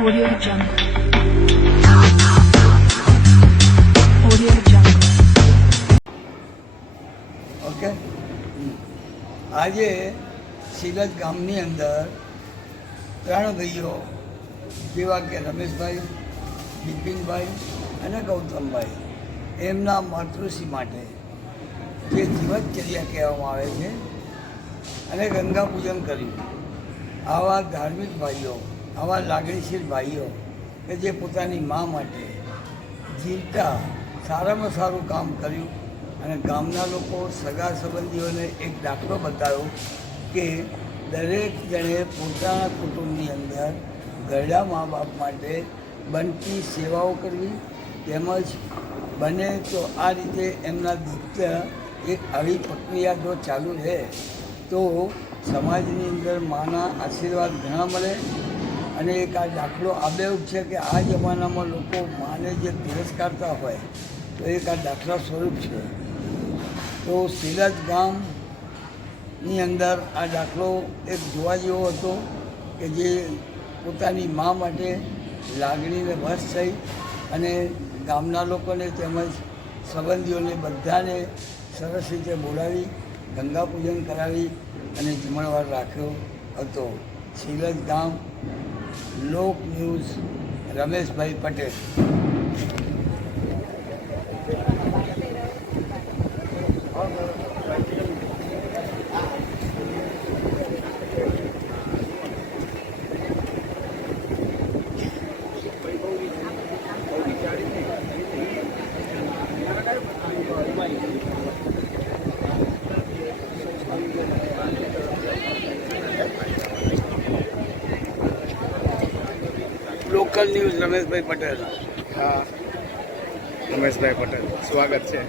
Audio Jungle. Audio Jungle. Okay, આજે સિલજ ગામની અંદર ત્રણ ભાઈઓ જેવા કે રમેશભાઈ, બિપિનભાઈ અને ગૌતમભાઈ એમના માતૃશ્રી માટે જે જીવનચર્યા કહેવામાં આવે છે અને ગંગા પૂજન કર્યું. આવા ધાર્મિક ભાઈઓ, આવા લાગણીશીલ ભાઈઓ કે જે પોતાની મા માટે જીવતા સારામાં સારું કામ કર્યું અને ગામના લોકો, સગા સંબંધીઓને એક દાખલો બતાવ્યો કે દરેક જણે પોતાના કુટુંબની અંદર ઘરડા મા બાપ માટે બનતી સેવાઓ કરવી, તેમજ બને તો આ રીતે એમના દીકરા એક આવી પ્રક્રિયા જો ચાલુ રહે તો સમાજની અંદર માના આશીર્વાદ ઘણા મળે. અને એક આ દાખલો આબેહૂબ છે કે આ જમાનામાં લોકો માને જે તિરસ્કારતા હોય તો એક આ દાખલા સ્વરૂપ છે. તો સિલજ ગામની અંદર આ દાખલો એક જોવા જેવો હતો કે જે પોતાની મા માટે લાગણીને વશ થઈ અને ગામના લોકોને તેમજ સંબંધીઓને બધાને સરસ રીતે બોલાવી ગંગા પૂજન કરાવી અને જમણવાર રાખ્યો હતો. સિલજ ગામ, લોક news, Rameshbhai Patel. Local news Rameshbhai Patel. હા, રમેશભાઈ પટેલ, સ્વાગત છે.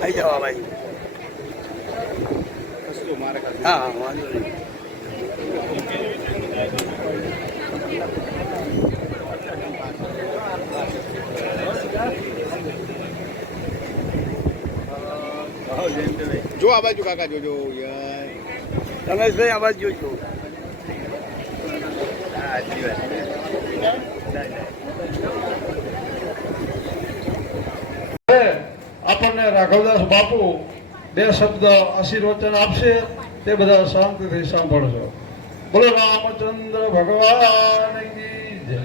આવી જવા ભાઈ. હા, વાંધો નહીં. જો આ બાજુ કાકા જોજો. રમેશભાઈ આ બાજુ જોજો. આપણને રાઘવદાસ બાપુ બે શબ્દ આશીર્વચન આપશે, તે બધા શાંતિથી સાંભળજો. બોલો રામચંદ્ર ભગવાન કી જય.